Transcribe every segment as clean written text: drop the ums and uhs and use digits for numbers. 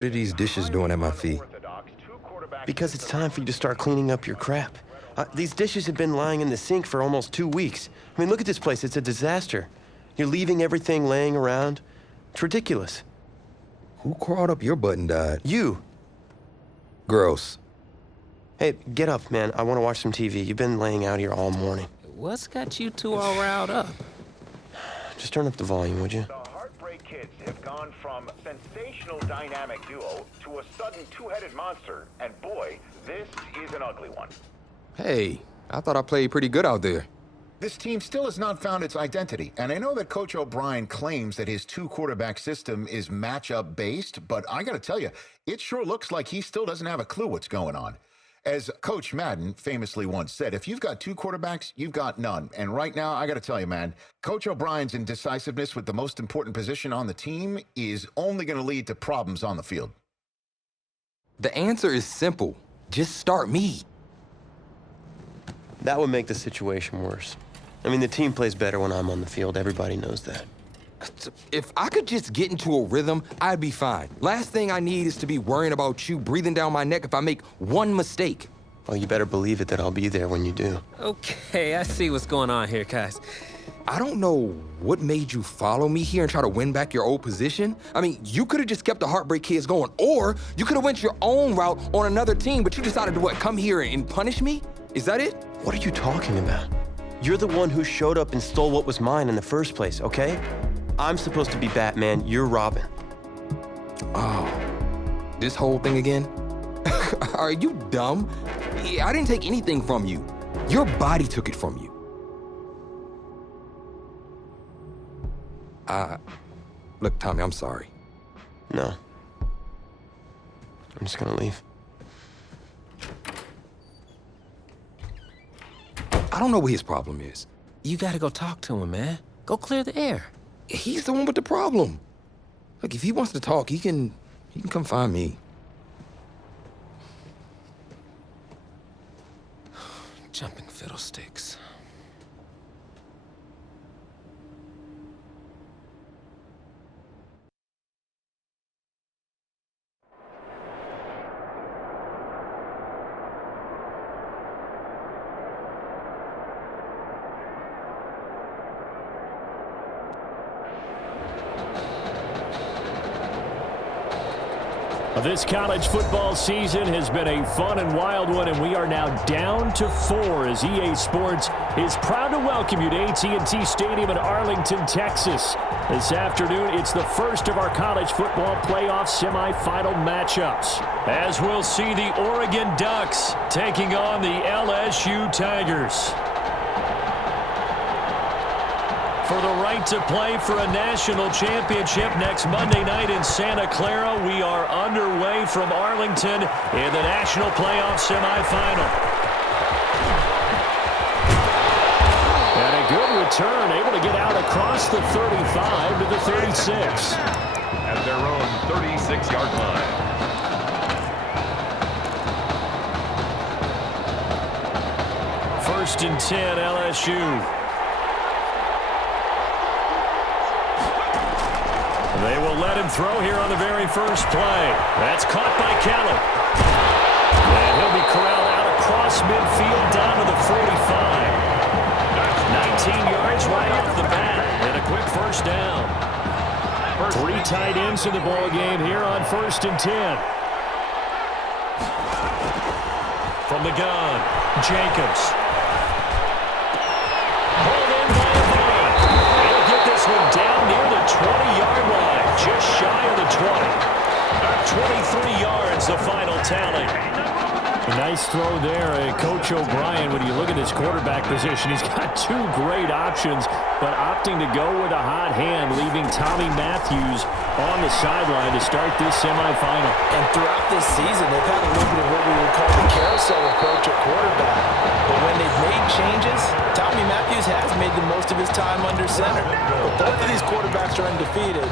What are these dishes doing at my feet? Because it's time for you to start cleaning up your crap. These dishes have been lying in the sink for almost 2 weeks. I mean, look at this place. It's a disaster. You're leaving everything laying around. It's ridiculous. Who crawled up your butt and died? You. Gross. Hey, get up, man. I want to watch some TV. You've been laying out here all morning. What's got you two all riled up? Just turn up the volume, would you? The Heartbreak Kids have gone from sensational dynamic duo to a sudden two-headed monster. And boy, this is an ugly one. Hey, I thought I played pretty good out there. This team still has not found its identity, and I know that Coach O'Brien claims that his two-quarterback system is matchup-based, but I gotta tell you, it sure looks like he still doesn't have a clue what's going on. As Coach Madden famously once said, if you've got two quarterbacks, you've got none. And right now, I gotta tell you, man, Coach O'Brien's indecisiveness with the most important position on the team is only gonna lead to problems on the field. The answer is simple. Just start me. That would make the situation worse. I mean, the team plays better when I'm on the field. Everybody knows that. If I could just get into a rhythm, I'd be fine. Last thing I need is to be worrying about you breathing down my neck if I make one mistake. Well, you better believe it that I'll be there when you do. Okay, I see what's going on here, guys. I don't know what made you follow me here and try to win back your old position. I mean, you could have just kept the Heartbreak Kids going, or you could have went your own route on another team, but you decided to, what, come here and punish me? Is that it? What are you talking about? You're the one who showed up and stole what was mine in the first place, okay? I'm supposed to be Batman, you're Robin. Oh, this whole thing again? Are you dumb? I didn't take anything from you. Your body took it from you. Look, Tommy, I'm sorry. No. I'm just gonna leave. I don't know what his problem is. You gotta go talk to him, man. Go clear the air. He's the one with the problem. Look, if he wants to talk, he can come find me. Jumping fiddlesticks. This college football season has been a fun and wild one, and we are now down to 4 as EA Sports is proud to welcome you to AT&T Stadium in Arlington, Texas. This afternoon, it's the first of our college football playoff semifinal matchups, as we'll see the Oregon Ducks taking on the LSU Tigers. For the right to play for a national championship next Monday night in Santa Clara, we are underway from Arlington in the national playoff semifinal. And a good return, able to get out across the 35 to the 36. At their own 36-yard line. First and 10, LSU. They will let him throw here on the very first play. That's caught by Keller. And he'll be corralled out across midfield down to the 45. 19 yards right off the bat. And a quick first down. 3 tight ends in the ball game here on first and 10. From the gun, Jacobs. Pulled in by a man. He'll get this one down near the 20-yard line. Just shy of the 20. 23 yards, the final tally. A nice throw there, Coach O'Brien. When you look at his quarterback position, he's got 2 great options, but opting to go with a hot hand, leaving Tommy Matthews on the sideline to start this semifinal. And throughout this season, they've had a little bit of what we would call the carousel approach at quarterback. But when they've made changes, Tommy Matthews has made the most of his time under center. But both of these quarterbacks are undefeated,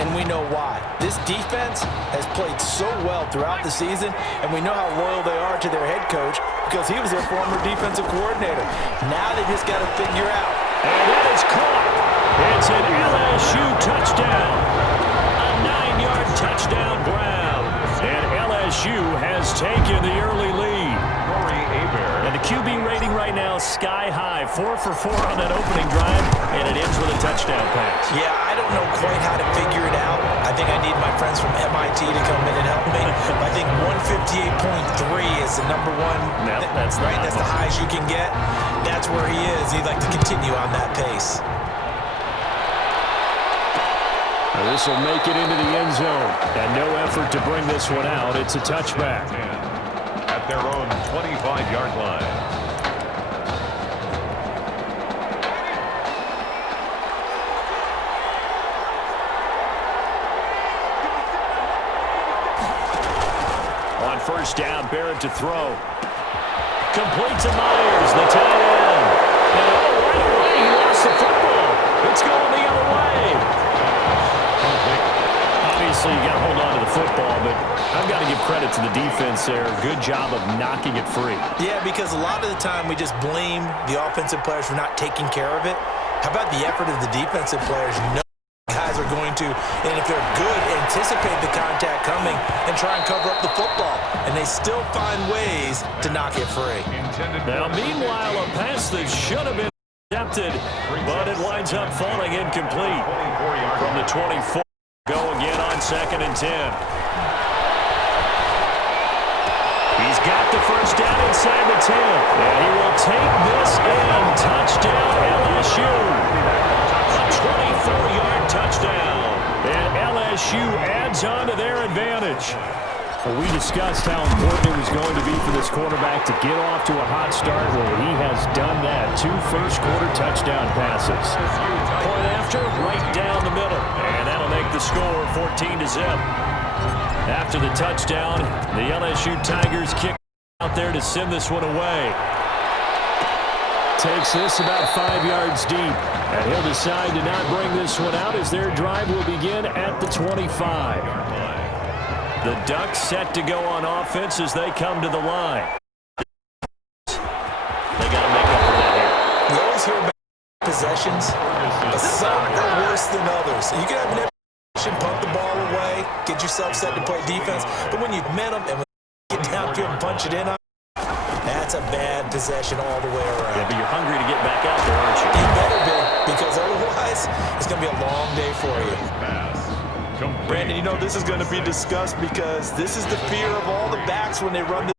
and we know why. This defense has played so well throughout the season, and we know how loyal they are to their head coach because he was their former defensive coordinator. Now they just got to figure out. And it is caught. It's an LSU touchdown. A 9-yard touchdown grab. taken the early lead. And the QB rating right now sky high. 4 for 4 on that opening drive, and it ends with a touchdown pass. Yeah, I don't know quite how to figure it out. I think I need my friends from MIT to come in and help me. I think 158.3 is the number one. No, that's right. That's the highest you can get. That's where he is. He'd like to continue on that pace. This will make it into the end zone. And no effort to bring this one out. It's a touchback. At their own 25-yard line. On first down, Barrett to throw. Complete to Myers, the tight end. And right away, he lost the football. It's going the other way. Obviously, you got to hold on to the football, but I've got to give credit to the defense there. Good job of knocking it free. Yeah, because a lot of the time we just blame the offensive players for not taking care of it. How about the effort of the defensive players? No guys are going to, and if they're good, anticipate the contact coming and try and cover up the football. And they still find ways to knock it free. Now, meanwhile, a pass that should have been attempted, but it winds up falling incomplete. From the 24, go again on 2nd and 10. He's got the first down inside the 10. And he will take this in. Touchdown, LSU. A 24-yard touchdown. And LSU adds on to their advantage. Well, we discussed how important it was going to be for this quarterback to get off to a hot start. Well, he has done that. 2 first-quarter touchdown passes. Point after, right down the middle. And that'll make the score 14-0. After the touchdown, the LSU Tigers kick out there to send this one away. Takes this about 5 yards deep. And he'll decide to not bring this one out as their drive will begin at the 25. The Ducks set to go on offense as they come to the line. They got to make up for that here. You always hear about possessions, but some are worse than others. You can have an possession, punt the ball away, get yourself set to play defense, but when you met them and when you get downfield and punch it in, that's a bad possession all the way around. Yeah, but you're hungry to get back out there, aren't you? You better be, because otherwise it's going to be a long day for you. Brandon, you know this is going to be discussed because this is the fear of all the backs when they run the.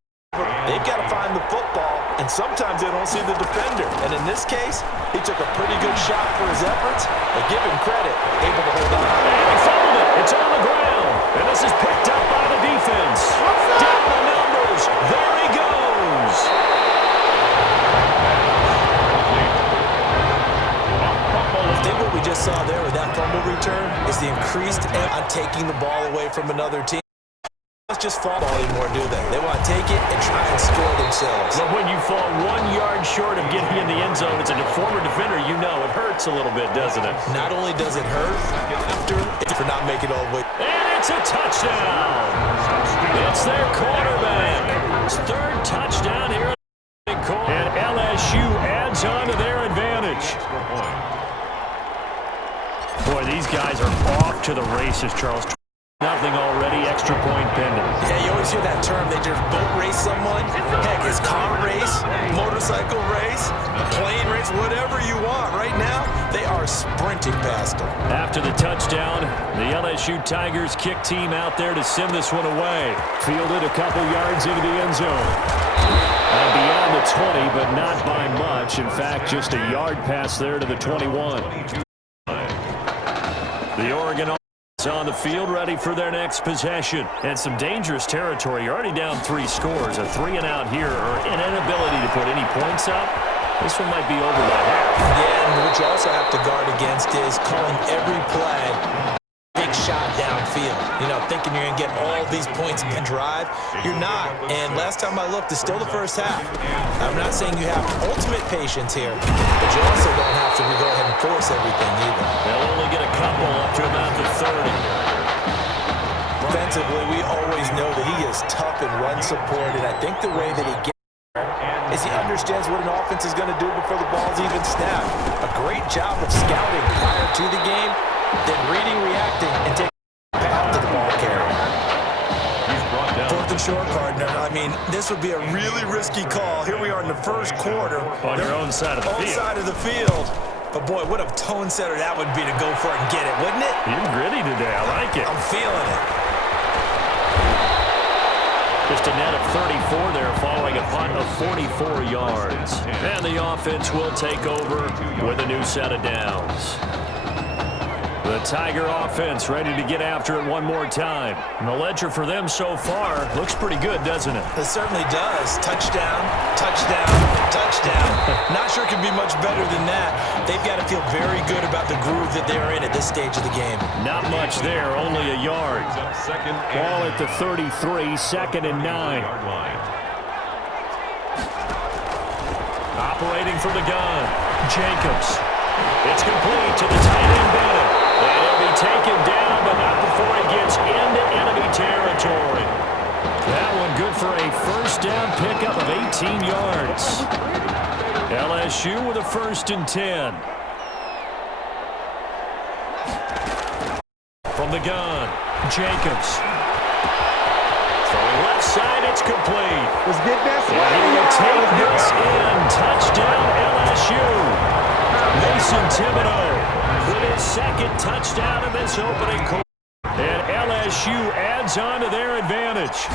They've got to find the football, and sometimes they don't see the defender. And in this case, he took a pretty good shot for his efforts, but give him credit, able to hold on. And he fouled it. It's on the ground. And this is picked up by the defense. Down the numbers. There he goes. I think what we just saw there with that fumble return is the increased on taking the ball away from another team. Let's just fall anymore, do they? They want to take it and try and score themselves. But when you fall 1 yard short of getting in the end zone as a former defender, you know it hurts a little bit, doesn't it? Not only does it hurt after, it's for not making it all the way. And it's a touchdown. It's their quarterback. It's 3rd touchdown here. And LSU adds on to their advantage. Boy, these guys are off to the races, Charles. Nothing already, extra point pending. Yeah, you always hear that term. They just boat race someone. Heck, it's car race, motorcycle race, plane race, whatever you want. Right now, they are sprinting past them. After the touchdown, the LSU Tigers kick team out there to send this one away. Fielded a couple yards into the end zone. Beyond the 20, but not by much. In fact, just a yard pass there to the 21. The Oregon is on the field, ready for their next possession. And some dangerous territory. You're already down 3 scores. A 3-and-out here, or an inability to put any points up. This one might be over by half. Yeah, and what you also have to guard against is calling every play big shot downfield. You know, thinking you're going to get all these points in drive. You're not. And last time I looked, it's still the first half. I'm not saying you have ultimate patience here, but you also don't have to go ahead and force everything either. They'll only get a couple up to about the 30. Defensively, we always know that he is tough and run support, and I think the way that he gets is he understands what an offense is going to do before the ball's even snapped. A great job of scouting prior to the game, then reading, reacting, and taking a path to the ball carrier. 4th and sure, partner. I mean, this would be a really risky call. Here we are in the first quarter. On your own side of the field. Side of the field. But, boy, what a tone setter that would be to go for it and get it, wouldn't it? You're gritty today. I like it. I'm feeling it. Just a net of 34 there following a punt of 44 yards. And the offense will take over with a new set of downs. The Tiger offense ready to get after it one more time. And the ledger for them so far looks pretty good, doesn't it? It certainly does. Touchdown, touchdown, touchdown. Not sure it can be much better than that. They've got to feel very good about the groove that they're in at this stage of the game. Not much there, only a yard. Ball at the 33, 2nd and 9. Operating from the gun, Jacobs. It's complete to the tight end, Bennett. And he'll be taken down, but not before he gets into enemy territory. That one good for a first down pickup of 18 yards. LSU with a 1st and 10. From the gun, Jacobs. Throwing left side, it's complete. Let's get that And he will take this in. Touchdown, LSU. Mason Thibodeau with his 2nd touchdown in this opening quarter. And LSU adds on to their advantage.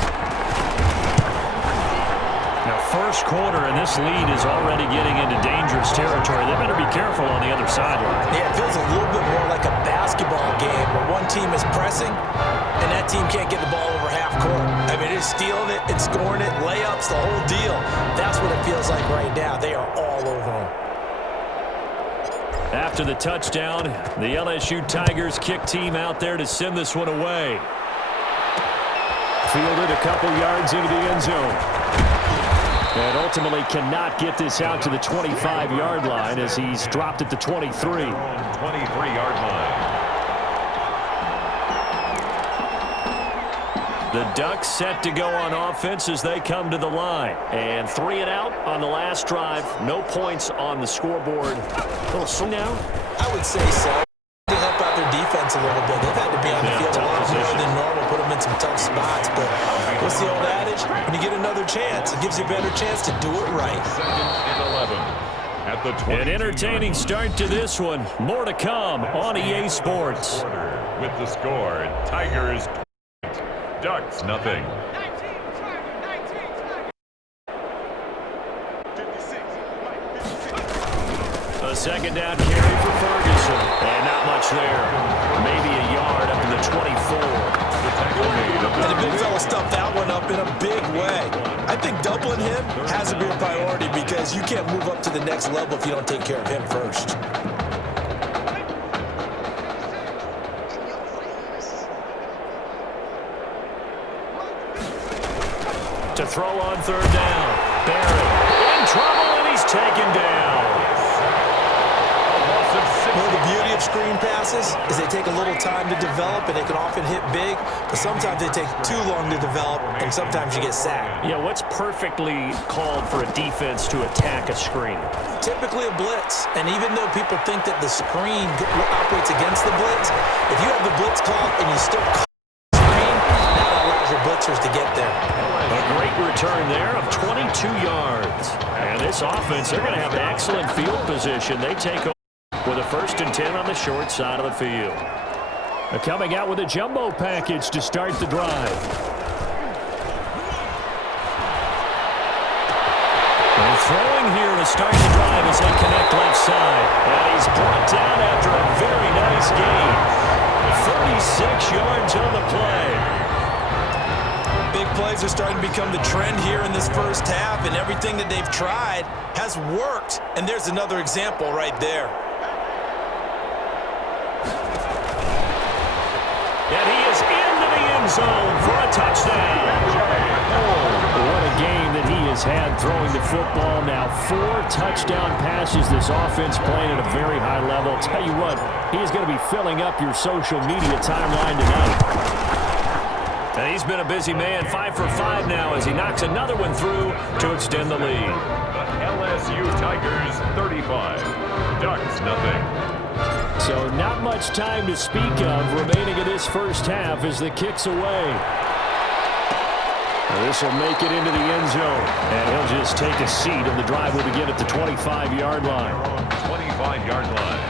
Now, first quarter, and this lead is already getting into dangerous territory. They better be careful on the other sideline. Yeah, it feels a little bit more like a basketball game where one team is pressing and that team can't get the ball over half court. I mean, it's stealing it, it's scoring it, layups, the whole deal. That's what it feels like right now. They are all over them. After the touchdown, the LSU Tigers kick team out there to send this one away. Fielded a couple yards into the end zone. And ultimately cannot get this out to the 25-yard line as he's dropped at the 23. 23-yard line. The Ducks set to go on offense as they come to the line. And 3 and out on the last drive. No points on the scoreboard. A little swing now? I would say so. To help out their defense a little bit. They've had to be on the field a lot more than normal, put them in some tough spots. But what's the old adage? When you get another chance, it gives you a better chance to do it right. 2nd and 11. At the An entertaining start to this one. More to come on EA Sports. With the score, Tigers Ducks nothing. A 2nd down carry for Ferguson. And not much there. Maybe a yard up to the 24. And the big fella stuffed that one up in a big way. I think doubling him has to be a priority because you can't move up to the next level if you don't take care of him first. To throw on 3rd down. Barrett in trouble, and he's taken down. Well, the beauty of screen passes is they take a little time to develop, and they can often hit big, but sometimes they take too long to develop, and sometimes you get sacked. Yeah, what's perfectly called for a defense to attack a screen? Typically a blitz, and even though people think that the screen operates against the blitz, if you have the blitz called and you still call the screen, that allows your blitzers to get there. A great return there of 22 yards. And this offense, they're going to have excellent field position. They take over with a 1st and 10 on the short side of the field. They're coming out with a jumbo package to start the drive. And throwing here to start the drive as they connect left side. And he's brought down after a very nice gain. 36 yards on the play. Big plays are starting to become the trend here in this first half, and everything that they've tried has worked. And there's another example right there. And he is into the end zone for a touchdown. What a game that he has had throwing the football. Now 4 touchdown passes. This offense playing at a very high level. I'll tell you what, he is going to be filling up your social media timeline tonight. And he's been a busy man, 5 for 5 now as he knocks another one through to extend the lead. The LSU Tigers 35. Ducks nothing. So not much time to speak of remaining in this first half as the kick's away. This will make it into the end zone. And he'll just take a seat, and the drive will begin at the 25-yard line. 25-yard line.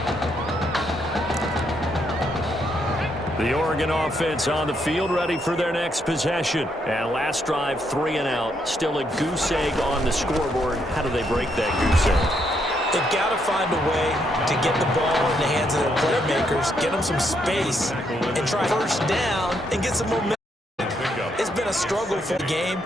The Oregon offense on the field, ready for their next possession. And last drive, 3 and out. Still a goose egg on the scoreboard. How do they break that goose egg? They've got to find a way to get the ball in the hands of their playmakers, get them some space, and try first down and get some momentum. It's been a struggle for the game.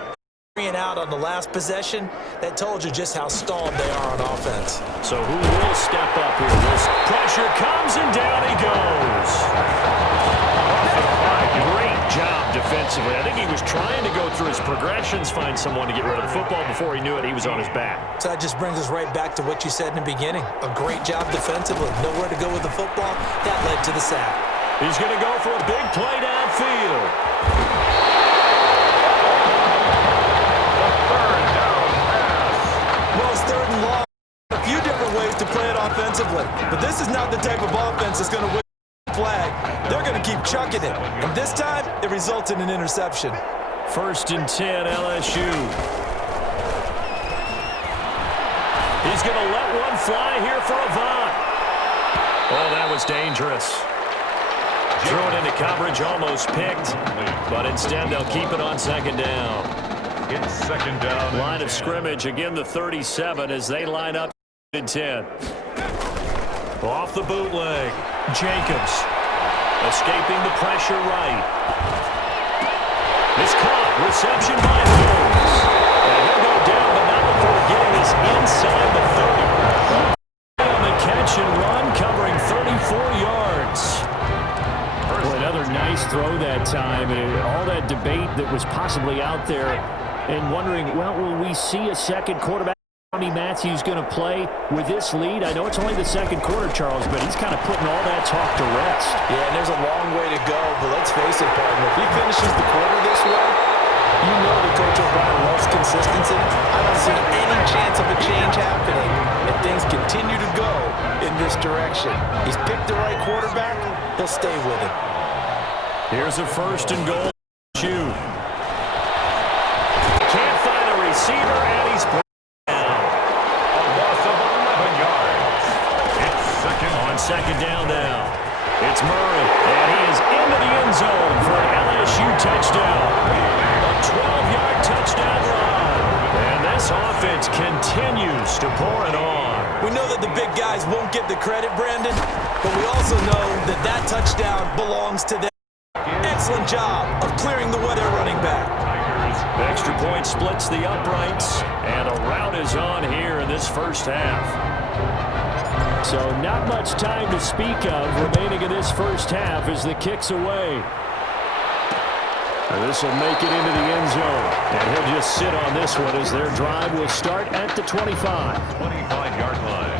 3 and out on the last possession, that told you just how stalled they are on offense. So who will step up here? This pressure comes, and down he goes. Great job defensively. I think he was trying to go through his progressions, find someone to get rid of the football. Before he knew it, he was on his back. So that just brings us right back to what you said in the beginning. A great job defensively. Nowhere to go with the football. That led to the sack. He's going to go for a big play downfield. Well, it's 3rd and long. A few different ways to play it offensively. But this is not the type of offense that's going to win the flag. They're going to keep chucking it. And this time, it results in an interception. 1st and 10, LSU. He's going to let one fly here for Avant. Oh, that was dangerous. Threw it into coverage, almost picked. But instead, they'll keep it on 2nd down. It's 2nd down. Line of scrimmage, again the 37 as they line up in 10. Off the bootleg, Jacobs escaping the pressure right. It's caught, reception by Holmes. And he'll go down, but not before getting this inside the 30. On the catch and run, covering 34 yards. Boy, another nice throw that time. And all that debate that was possibly out there and wondering, well, will we see a second quarterback? Matthews going to play with this lead? I know it's only the 2nd quarter, Charles, but he's kind of putting all that talk to rest. Yeah, and there's a long way to go, but let's face it, partner, if he finishes the quarter this way, you know that Coach O'Brien loves consistency. I don't see any chance of a change happening if things continue to go in this direction. He's picked the right quarterback. He'll stay with it. Here's a 1st and goal. Shoot. Can't find a receiver, and he's down. A loss of 11 yards. It's 2nd On 2nd down now. It's Murray, and he is into the end zone for an LSU touchdown. A 12-yard touchdown run. And this offense continues to pour it on. We know that the big guys won't get the credit, Brandon, but we also know that that touchdown belongs to them. Excellent job of clearing the weather running back. The extra point splits the uprights, and a rout is on here in this 1st half. So not much time to speak of remaining in this 1st half as the kick's away. And this will make it into the end zone, and he'll just sit on this one as their drive will start at the 25. 25-yard line.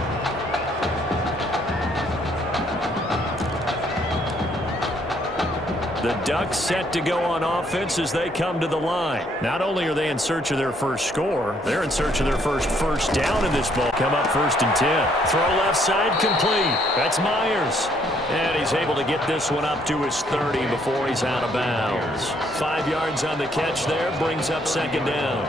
The Ducks set to go on offense as they come to the line. Not only are they in search of their first score, they're in search of their first down in this ball. Come up 1st and 10. Throw left side complete. That's Myers. And he's able to get this one up to his 30 before he's out of bounds. 5 yards on the catch there, brings up 2nd down.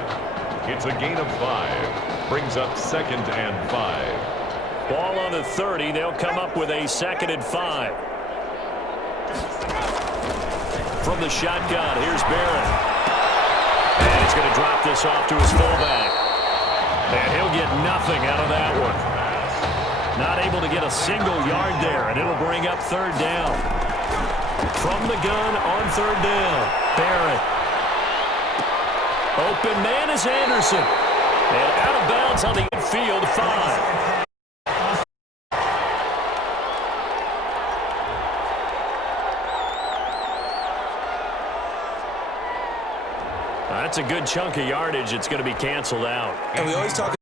It's a gain of 5. Brings up 2nd and 5. Ball on the 30. They'll come up with a 2nd and 5. From the shotgun, here's Barrett. And he's going to drop this off to his fullback. And he'll get nothing out of that one. Not able to get a single yard there, and it'll bring up 3rd down. From the gun on 3rd down, Barrett. Open man is Anderson. And out of bounds on the infield, 5. That's a good chunk of yardage. It's going to be canceled out. And we always talk about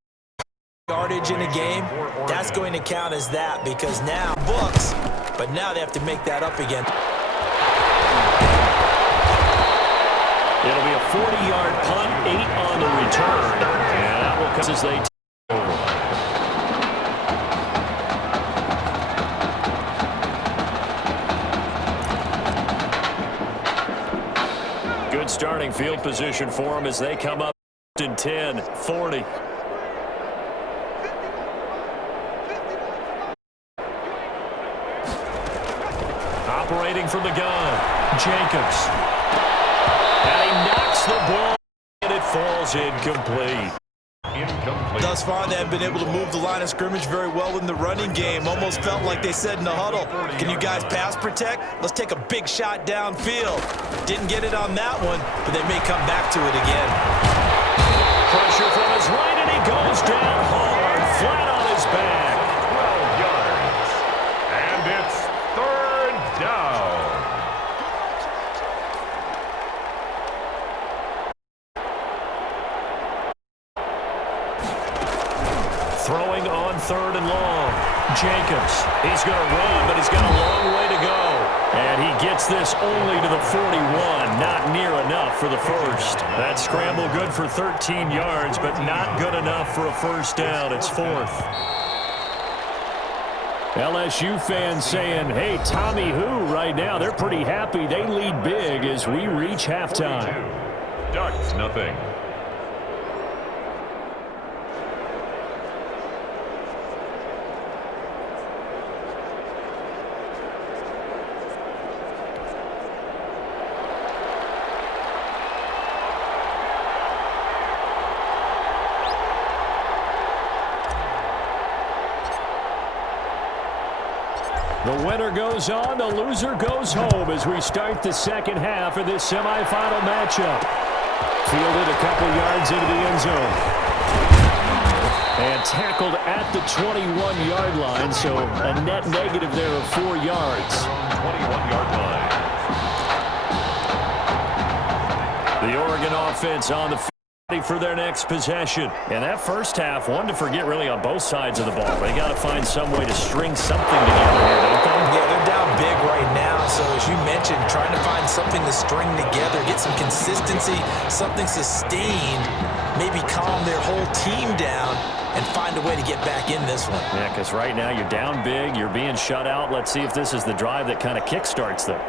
yardage in a game. That's going to count as that because now books, but now they have to make that up again. It'll be a 40-yard punt, 8 on the return. And that will come as they take over. Good start starting field position for them as they come up in 10, 40. Operating from the gun, Jacobs. And he knocks the ball, and it falls incomplete. Thus far, they have been able to move the line of scrimmage very well in the running game. Almost felt like they said in the huddle, can you guys pass protect? Let's take a big shot downfield. Didn't get it on that one, but they may come back to it again. Pressure from his right, and he goes down hard, flat on his back. 12 yards. And it's third down. Throwing on third and long. Jacobs. He's going to run, but he's got a long way to go. And he gets this only to the 41. Not near enough for the first. That scramble good for 13 yards, but not good enough for a first down. It's fourth. LSU fans saying, hey, Tommy who right now. They're pretty happy. They lead big as we reach halftime. Ducks, nothing. The winner goes on, the loser goes home as we start the second half of this semifinal matchup. Fielded a couple yards into the end zone. And tackled at the 21-yard line, so a net negative there of 4 yards. 21-yard line. The Oregon offense on the field for their next possession. And that first half, one to forget really on both sides of the ball. They got to find some way to string something together here, don't they? Yeah, they're down big right now, so as you mentioned, trying to find something to string together, get some consistency, something sustained, maybe calm their whole team down and find a way to get back in this one. Yeah, because right now you're down big, you're being shut out. Let's see if this is the drive that kind of kickstarts them.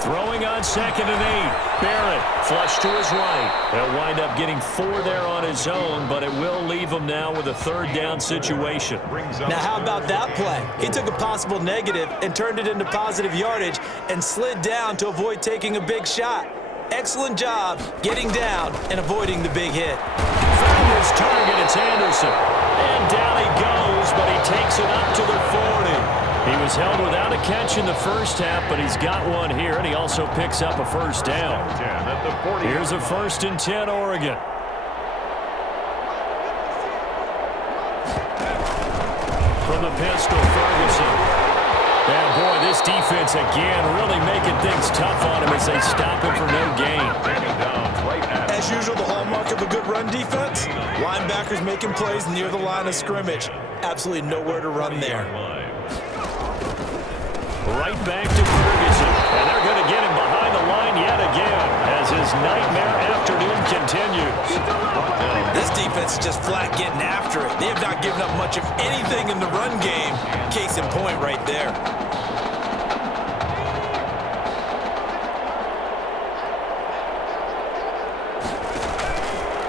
Throwing on 2nd and 8. Barrett, flush to his right. He'll wind up getting 4 there on his own, but it will leave him now with a third down situation. Now, how about that play? He took a possible negative and turned it into positive yardage and slid down to avoid taking a big shot. Excellent job getting down and avoiding the big hit. Found his target, it's Anderson. And down he goes, but he takes it up to the 40. He was held without a catch in the first half, but he's got one here, and he also picks up a first down. Here's a 1st and 10, Oregon. From the pistol, Ferguson. And boy, this defense again really making things tough on him as they stop him for no gain. As usual, the hallmark of a good run defense, linebackers making plays near the line of scrimmage. Absolutely nowhere to run there. Right back to Ferguson, and they're going to get him behind the line yet again as his nightmare afternoon continues. This defense is just flat getting after it. They have not given up much of anything in the run game. Case in point right there.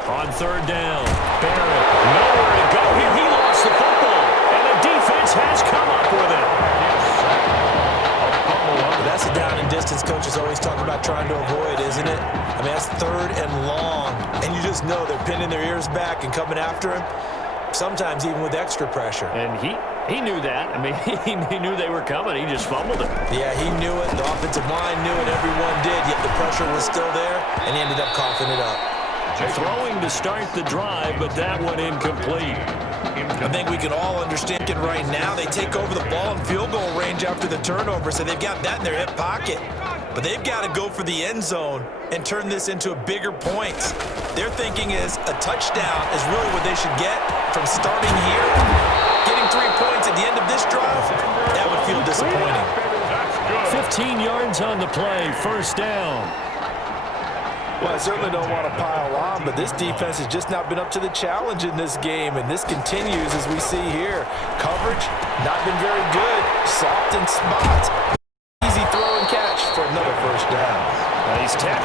On 3rd down, Barrett, nowhere to go here. He lost the football, and the defense has come up with it. That's a down and distance coaches always talk about trying to avoid, isn't it? I mean, that's 3rd and long, and you just know they're pinning their ears back and coming after him, sometimes even with extra pressure. And he knew that. I mean, he knew they were coming. He just fumbled it. Yeah, he knew it. The offensive line knew it. Everyone did, yet the pressure was still there, and he ended up coughing it up. Throwing to start the drive, but that one incomplete. I think we can all understand it right now. They take over the ball in field goal range after the turnover, so they've got that in their hip pocket. But they've got to go for the end zone and turn this into bigger points. Their thinking is a touchdown is really what they should get from starting here. Getting 3 points at the end of this drive, that would feel disappointing. 15 yards on the play, first down. Well, I certainly don't want to pile on, but this defense has just not been up to the challenge in this game, and this continues as we see here. Coverage, not been very good. Soft in spots. Easy throw and catch for another first down.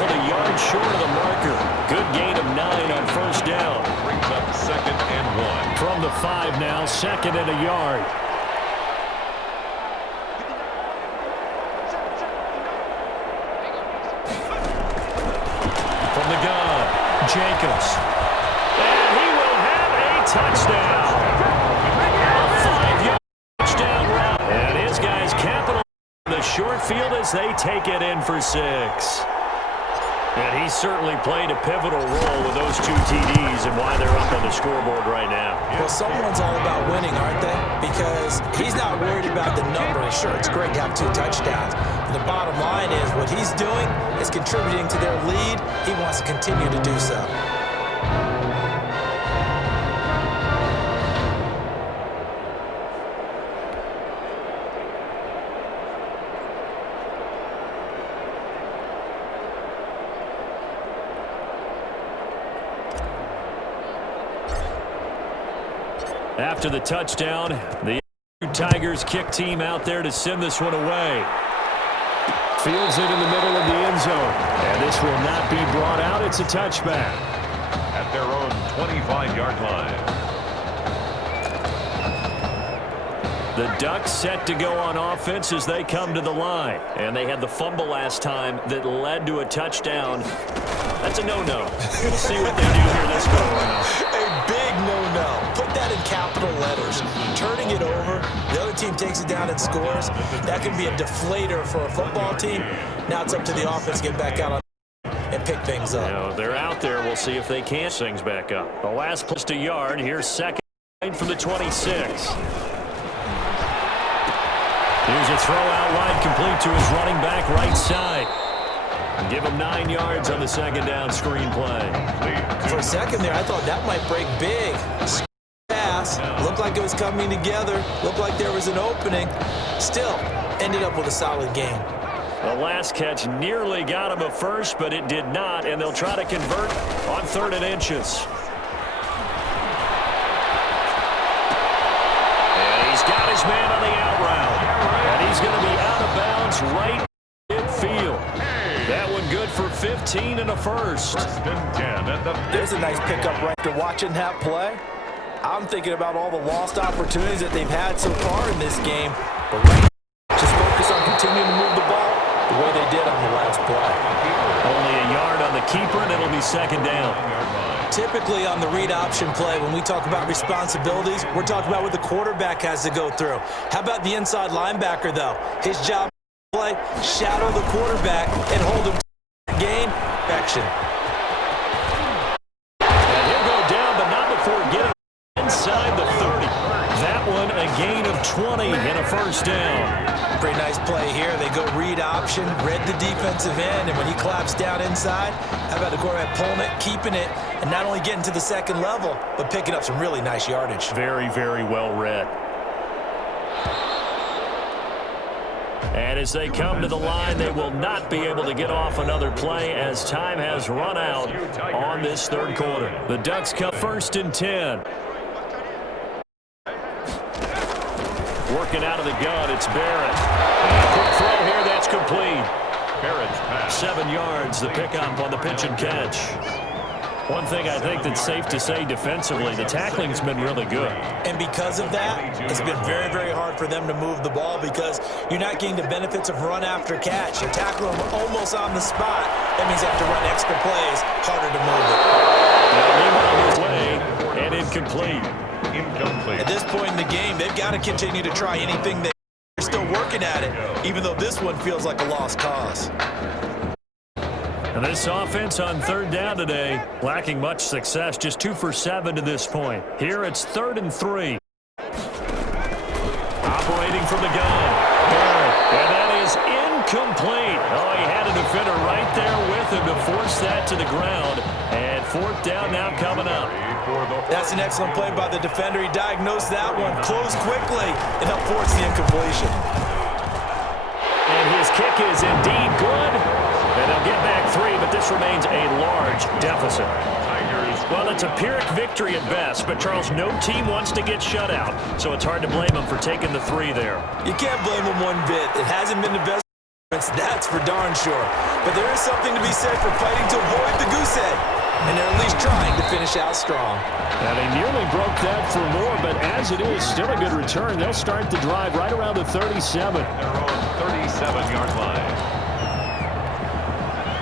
still a yard short of the marker. Good gain of 9 on first down. Brings up 2nd and 1. From the 5 now, 2nd and a yard. From the gun, Jacobs. And he will have a touchdown. A 5-yard touchdown run. And his guys capital the short field as they take it in for 6. And he certainly played a pivotal role with those 2 TDs and why they're up on the scoreboard right now. Well, someone's all about winning, aren't they? Because he's not worried about the number. Sure, it's great to have 2 touchdowns. But the bottom line is what he's doing is contributing to their lead. He wants to continue to do so. After the touchdown, the Tigers kick team out there to send this one away. Fields it in the middle of the end zone. And this will not be brought out. It's a touchback. At their own 25-yard line. The Ducks set to go on offense as they come to the line. And they had the fumble last time that led to a touchdown. That's a no-no. We'll see what they do here this go around. A big no-no. Put that in capital letters. Turning it over, the other team takes it down and scores. That can be a deflator for a football team. Now it's up to the offense to get back out on and pick things up. Now, they're out there. We'll see if they can things back up. The last plus a yard. Here's 2nd from the 26. Here's a throw out wide, complete to his running back right side. And give him 9 yards on the 2nd down screen play. For a second there, I thought that might break big. Pass, looked like it was coming together, looked like there was an opening. Still, ended up with a solid game. The last catch nearly got him a first, but it did not, and they'll try to convert on 3rd and inches. And he's got his man on the out route. And he's going to be out of bounds right midfield. That one good for 15 and a first. There's a nice pickup right after watching that play. I'm thinking about all the lost opportunities that they've had so far in this game. But just focus on continuing to move the ball the way they did on the last play. Only a yard on the keeper, and it'll be 2nd down. Typically on the read option play, when we talk about responsibilities, we're talking about what the quarterback has to go through. How about the inside linebacker, though? His job play, shadow the quarterback and hold him to gain action. And he'll go down, but not before getting inside the 30. That one a gain of 20 and a first down. Pretty nice play here. They go read option, read the defensive end, and when he claps down inside, how about the quarterback pulling it, keeping it, and not only getting to the 2nd level, but picking up some really nice yardage. Very, very well read. And as they come to the line, they will not be able to get off another play as time has run out on this 3rd quarter. The Ducks come 1st and 10. Working out of the gun, it's Barrett. And a quick throw here, that's complete. Barrett's pass. 7 yards, the pickup on the pitch and catch. One thing I think that's safe to say defensively, the tackling's been really good. And because of that, it's been very, very hard for them to move the ball because you're not getting the benefits of run after catch. You tackle them almost on the spot. That means you have to run extra plays, harder to move it. And incomplete. At this point in the game, they've got to continue to try anything. They're still working at it, even though this one feels like a lost cause. And this offense on 3rd down today, lacking much success, just 2 for 7 to this point. Here it's 3rd and 3. Operating from the gun. And that is incomplete. Oh, he had a defender right there with him to force that to the ground. And 4th down now coming up. That's an excellent play by the defender. He diagnosed that one, closed quickly, and helped force the incompletion. And his kick is indeed good. And they'll get back 3, but this remains a large deficit. Well, it's a Pyrrhic victory at best, but Charles, no team wants to get shut out, so it's hard to blame them for taking the 3 there. You can't blame them one bit. It hasn't been the best That's for darn sure. But there is something to be said for fighting to avoid the goose egg. And they're at least trying to finish out strong. And they nearly broke that for more, but as it is, still a good return. They'll start the drive right around the 37. Their own 37-yard line.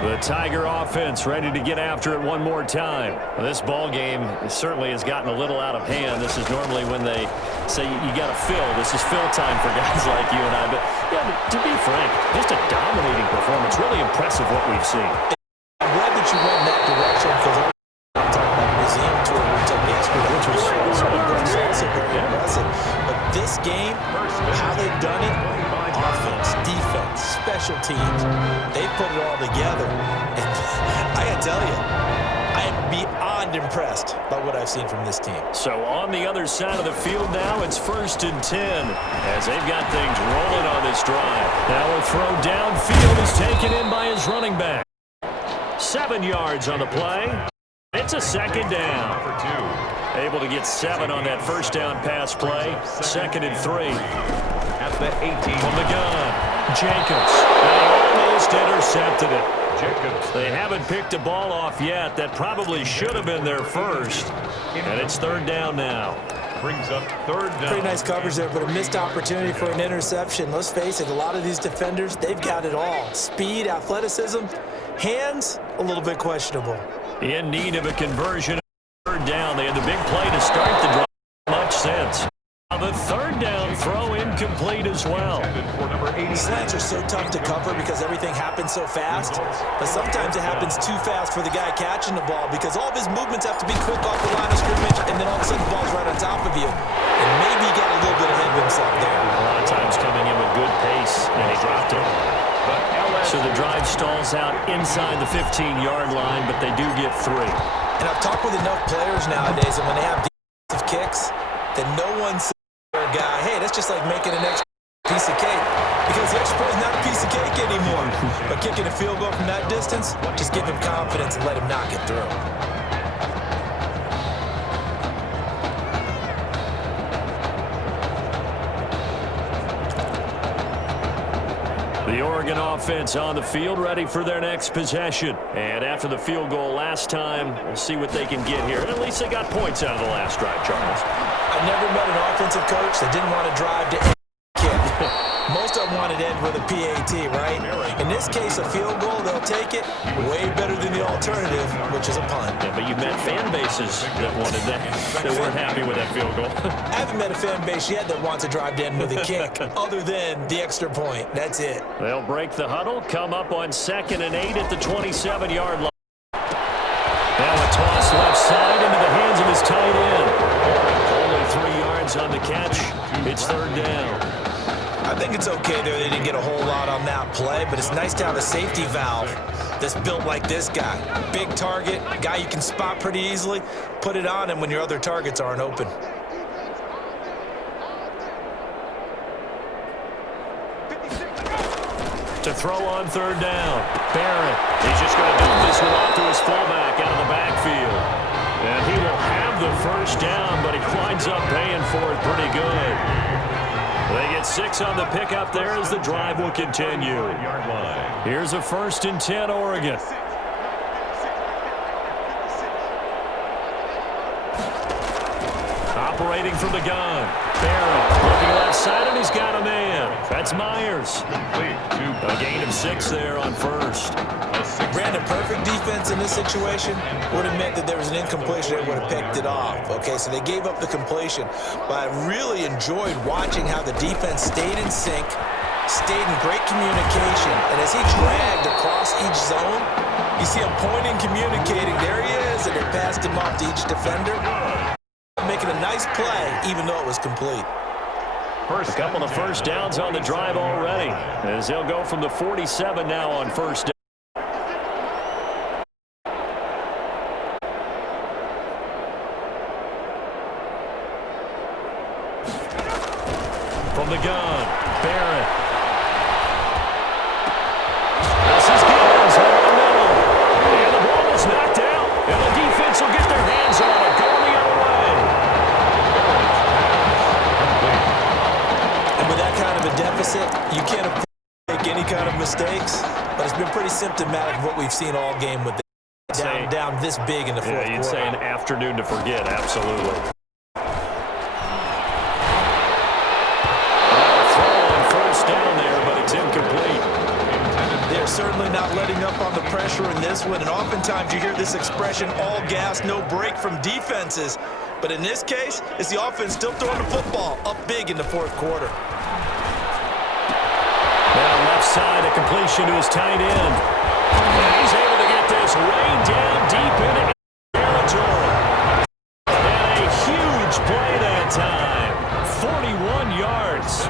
The Tiger offense ready to get after it one more time. This ball game certainly has gotten a little out of hand. This is normally when they say you got to fill. This is fill time for guys like you and I. But, yeah, to be frank, just a dominating performance. Really impressive what we've seen. I'm glad that you went in that direction because I'm talking about the museum tour we took yesterday, which was also very impressive. But this game, how they've done it, offense, defense, special teams, they put it all together. And I got to tell you, I am beyond impressed by what I've seen from this team. So on the other side of the field now, it's 1st and 10 as they've got things rolling on this drive. Now a throw downfield is taken in by his running back. 7 yards on the play. It's a 2nd down. Able to get 7 on that first down pass play. 2nd and 3. At the 18. From the gun, Jacobs. They almost intercepted it. Jacobs. They haven't picked a ball off yet. That probably should have been their first. And it's 3rd down now. Brings up 3rd down. Pretty nice coverage there, but a missed opportunity for an interception. Let's face it, a lot of these defenders, they've got it all. Speed, athleticism, hands, a little bit questionable. In need of a conversion. 3rd down. They had the big play to start the drive. Much sense. The 3rd down throw incomplete as well. Slants are so tough to cover because everything happens so fast, but sometimes it happens too fast for the guy catching the ball because all of his movements have to be quick off the line of scrimmage, and then all of a sudden the ball's right on top of you. And maybe he got a little bit ahead of himself there. A lot of times coming in with good pace, and he dropped it. So the drive stalls out inside the 15-yard line, but they do get 3. And I've talked with enough players nowadays, and when they have defensive kicks, that no one says to a guy, hey, that's just like making an extra piece of cake. Because the extra point is not a piece of cake anymore. But kicking a field goal from that distance, just give him confidence and let him knock it through. The Oregon offense on the field, ready for their next possession. And after the field goal last time, we'll see what they can get here. And at least they got points out of the last drive, Charles. I've never met an offensive coach that didn't want to drive to end kick. Most of them wanted to end with a PAT, right? In this case, a field goal, they'll take it. Way better than the alternative, which is a punt. Yeah, but you met fan bases that wanted that, that weren't happy with that field goal. I haven't met a fan base yet that wants to drive to end with a kick, other than the extra point. That's it. They'll break the huddle, come up on 2nd and 8 at the 27-yard line. Now a toss left side into the hands of his tight end. Only 3 yards on the catch. It's 3rd down. I think it's okay there. They didn't get a whole lot on that play, but it's nice to have a safety valve that's built like this guy. Big target, guy you can spot pretty easily. Put it on him when your other targets aren't open. To throw on 3rd down. Barrett. He's just going to dump this one off to his fullback out of the backfield. And he will have the first down, but he winds up paying for it pretty good. They get 6 on the pickup there as the drive will continue. Here's a 1st and 10, Oregon. Operating from the gun. Barrett looking left side, and he's got a man. That's Myers. A gain of 6 there on 1st. Brandon, perfect defense in this situation would have meant that there was an incompletion that would have picked it off. Okay, so they gave up the completion. But I really enjoyed watching how the defense stayed in sync, stayed in great communication. And as he dragged across each zone, you see him pointing, communicating. There he is, and they passed him off to each defender. Making a nice play, even though it was complete. A couple of first downs on the drive already, as they'll go from the 47 now on 1st down. From the gun, Barrett. This is Gibbs over the middle. And the ball is knocked out, and the defense will get their hands on it, going the other way. And with that kind of a deficit, you can't afford to make any kind of mistakes, but it's been pretty symptomatic of what we've seen all game with down this big in the fourth quarter. You'd say an afternoon to forget, absolutely. Throw on first down there, but it's incomplete. They're certainly not letting up on the pressure in this one, and oftentimes you hear this expression, all gas, no break from defenses. But in this case, it's the offense still throwing the football up big in the fourth quarter. Now left side, a completion to his tight end. And he's able to get this way down deep into territory. And a huge play that time. 41 yards.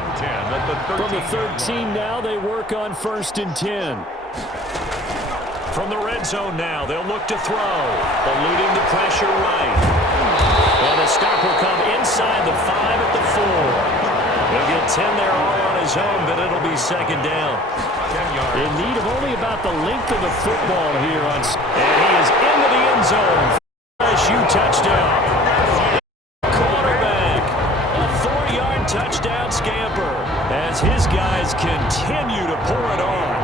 From the 13 now, they work on 1st and 10. From the red zone now, they'll look to throw. Eluding the pressure right. And the stop will come inside the 5 at the 4. He'll get 10 there all on his own, but it'll be second down. 10 yards. In need of only about the length of the football here on. And he is into the end zone. LSU touchdown. Quarterback. A 4-yard touchdown scamper as his guys continue to pour it on.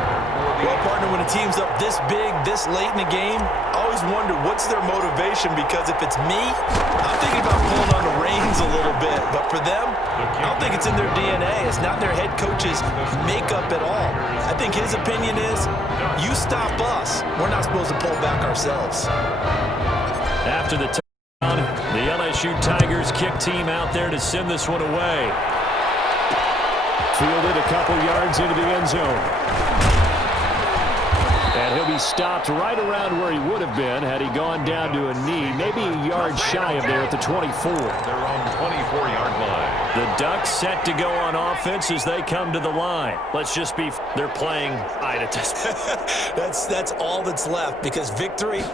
Well, partner, when a team's up this big, this late in the game, I always wonder what's their motivation, because if it's me, I'm thinking about pulling on the reins a little bit. But for them, I don't think it's in their DNA. It's not their head coach's makeup at all. I think his opinion is, you stop us, we're not supposed to pull back ourselves. After the touchdown, the LSU Tigers kick team out there to send this one away. Fielded a couple yards into the end zone. And he'll be stopped right around where he would have been had he gone down to a knee, maybe a yard shy of there at the 24. Their own 24-yard line. The Ducks set to go on offense as they come to the line. Let's just be, they're playing right at this point. That's all that's left, because victory,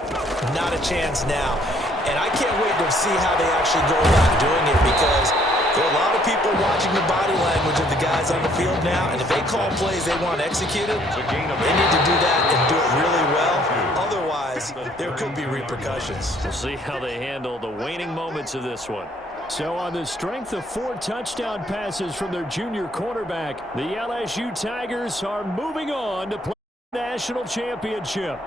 not a chance now. And I can't wait to see how they actually go about doing it, because there are a lot of people watching the body language of the guys on the field now, and if they call plays they want executed, they need to do that and do it really well. Otherwise, there could be repercussions. We'll see how they handle the waning moments of this one. So on the strength of 4 touchdown passes from their junior quarterback, the LSU Tigers are moving on to play the national championship.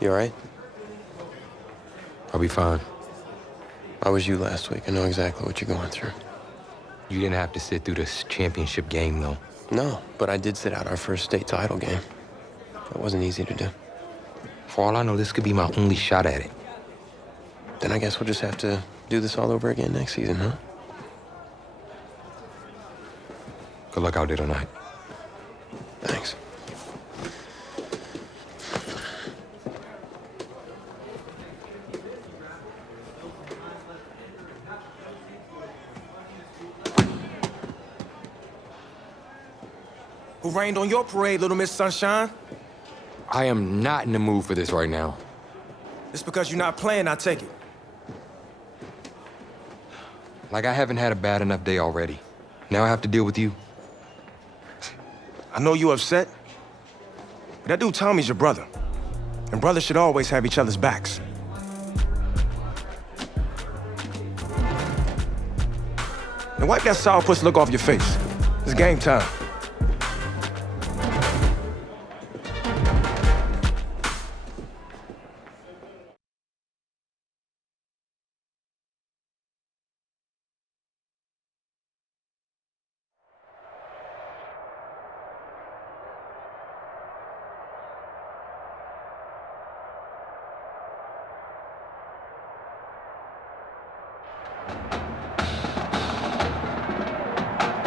You all right? I'll be fine. I was you last week. I know exactly what you're going through. You didn't have to sit through this championship game, though. No, but I did sit out our first state title game. That wasn't easy to do. For all I know, this could be my only shot at it. Then I guess we'll just have to do this all over again next season, huh? Good luck out there tonight. Thanks. Who rained on your parade, Little Miss Sunshine? I am not in the mood for this right now. It's because you're not playing, I take it. Like I haven't had a bad enough day already. Now I have to deal with you. I know you upset, but that dude Tommy's your brother. And brothers should always have each other's backs. Now wipe that sourpuss look off your face. It's game time.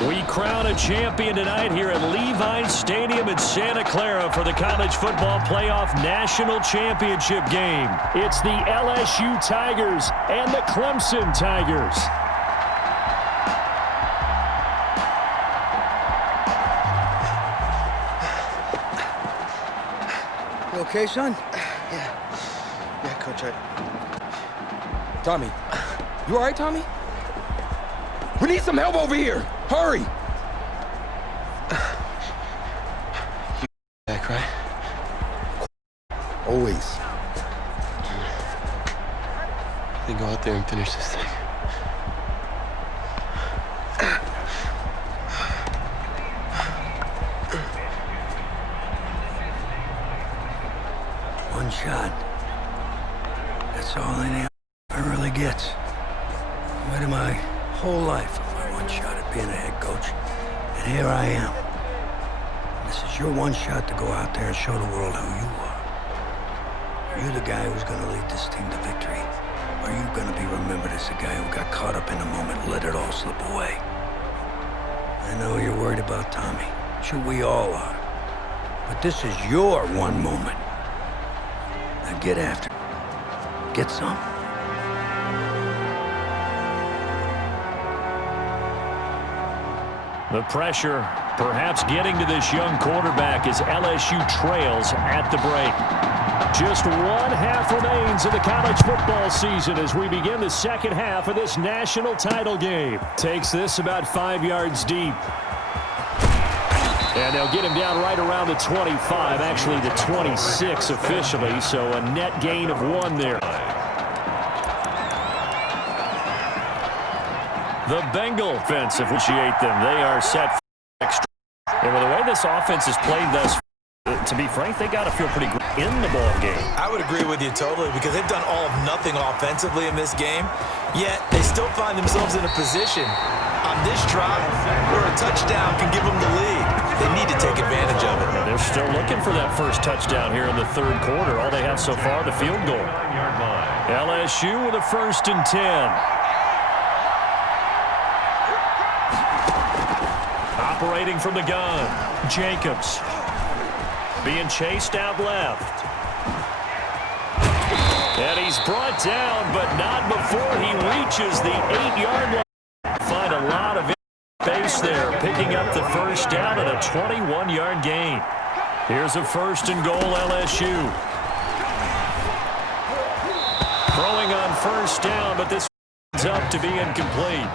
We crown a champion tonight here at Levine Stadium in Santa Clara for the College Football Playoff National Championship game. It's the LSU Tigers and the Clemson Tigers. You okay, son? Yeah, Coach, Tommy. You all right, Tommy? We need some help over here. Hurry. Back, right? Always. Then go out there and finish this thing. One shot. That's all any really gets. I waited my whole life for my one shot at being a head coach. And here I am. This is your one shot to go out there and show the world who you are. Are you the guy who's going to lead this team to victory? Or are you going to be remembered as the guy who got caught up in the moment and let it all slip away? I know you're worried about Tommy. Sure, we all are. But this is your one moment. Now get after it. Get some. The pressure perhaps getting to this young quarterback as LSU trails at the break. Just one half remains of the college football season as we begin the second half of this national title game. Takes this about 5 yards deep. And they'll get him down right around the 25, actually the 26 officially, so a net gain of 1 there. The Bengal offense appreciate them. They are set for extra. And with the way this offense is played thus, to be frank, they got to feel pretty good in the ball game. I would agree with you totally because they've done all of nothing offensively in this game, yet they still find themselves in a position on this drive where a touchdown can give them the lead. They need to take advantage of it. They're still looking for that first touchdown here in the third quarter. All they have so far, the field goal. LSU with a 1st and 10. Operating from the gun, Jacobs. Being chased out left. And he's brought down, but not before he reaches the 8-yard line. Find a lot of space there, picking up the first down and a 21-yard gain. Here's a 1st and goal, LSU. Throwing on 1st down, but this is up to be incomplete.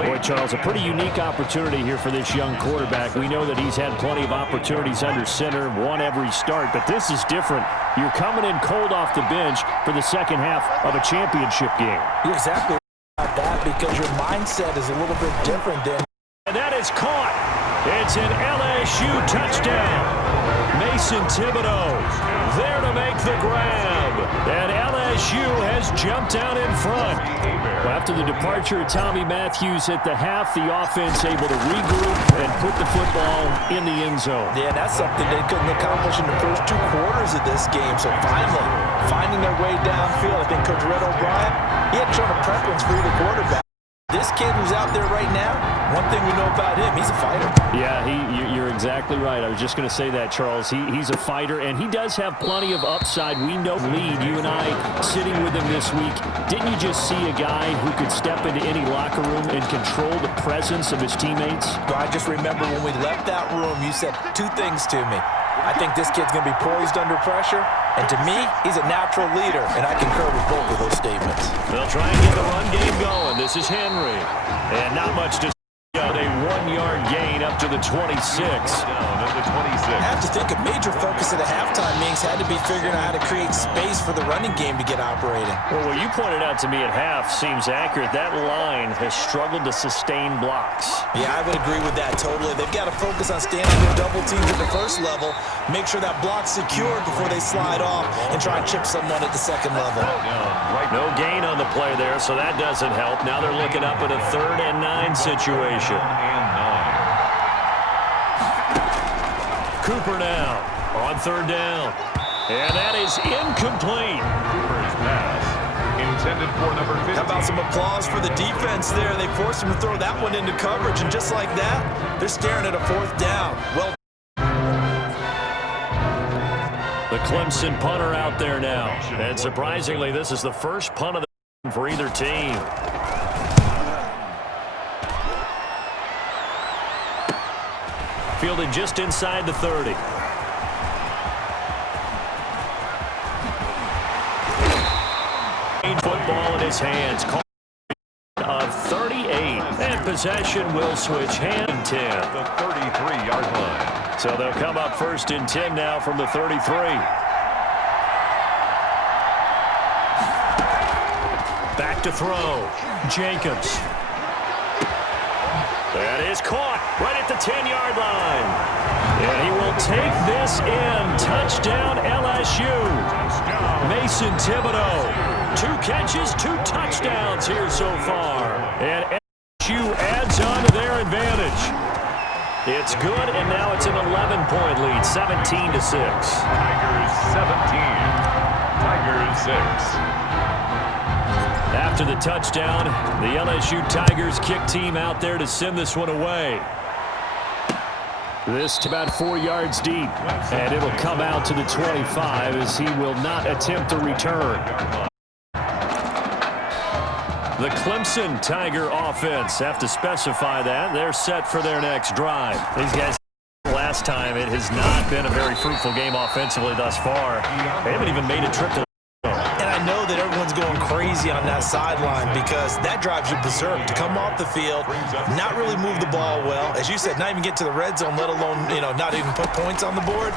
Boy, Charles, a pretty unique opportunity here for this young quarterback. We know that he's had plenty of opportunities under center, won every start, but this is different. You're coming in cold off the bench for the second half of a championship game. You're exactly right about that because your mindset is a little bit different than. And that is caught. It's an LSU touchdown. Mason Thibodeau there to make the grab. And LSU has jumped out in front. Well, after the departure of Tommy Matthews at the half, the offense able to regroup and put the football in the end zone. Yeah, that's something they couldn't accomplish in the first 2 quarters of this game. So finally, finding their way downfield. I think Coach Red O'Brien, he had shown a preference for either quarterback. This kid who's out there right now, one thing we know about him, he's a fighter. Yeah, you're exactly right. I was just going to say that, Charles. He's a fighter, and he does have plenty of upside. We know lead. You and I sitting with him this week. Didn't you just see a guy who could step into any locker room and control the presence of his teammates? I just remember when we left that room, you said 2 things to me. I think this kid's going to be poised under pressure, and to me, he's a natural leader, and I concur with both of those statements. They'll try and get the run game going. This is Henry, and not much to a 1-yard gain up to the 26. I have to think a major focus of the halftime meetings had to be figuring out how to create space for the running game to get operating. Well, what you pointed out to me at half seems accurate. That line has struggled to sustain blocks. Yeah, I would agree with that totally. They've got to focus on standing their double teams at the first level, make sure that block's secured before they slide off, and try and chip someone at the second level. No gain on the play there, so that doesn't help. Now they're looking up at a 3rd and 9 situation. Cooper now on 3rd down. And that is incomplete. Cooper's pass intended for number 15. How about some applause for the defense there? They forced him to throw that one into coverage, and just like that, they're staring at a 4th down. Well, the Clemson punter out there now. And surprisingly, this is the first punt of the game for either team. Fielded just inside the 30. Football in his hands. Of 38. possession will switch hand 10. The 33-yard line. So they'll come up 1st and 10 now from the 33. Back to throw. Jenkins. That is caught right at the 10-yard line. And he will take this in. Touchdown LSU. Mason Thibodeau. 2 catches, 2 touchdowns here so far. And LSU adds on to their advantage. It's good, and now it's an 11-point lead, 17-6. Tigers 17. Tigers 6. After the touchdown, the LSU Tigers kick team out there to send this one away. This to about 4 yards deep, and it'll come out to the 25 as he will not attempt a return. The Clemson Tiger offense, have to specify that. They're set for their next drive. These guys, last time, it has not been a very fruitful game offensively thus far. They haven't even made a trip to. And I know that everyone's going crazy on that sideline because that drives you berserk to come off the field, not really move the ball well. As you said, not even get to the red zone, let alone, not even put points on the board.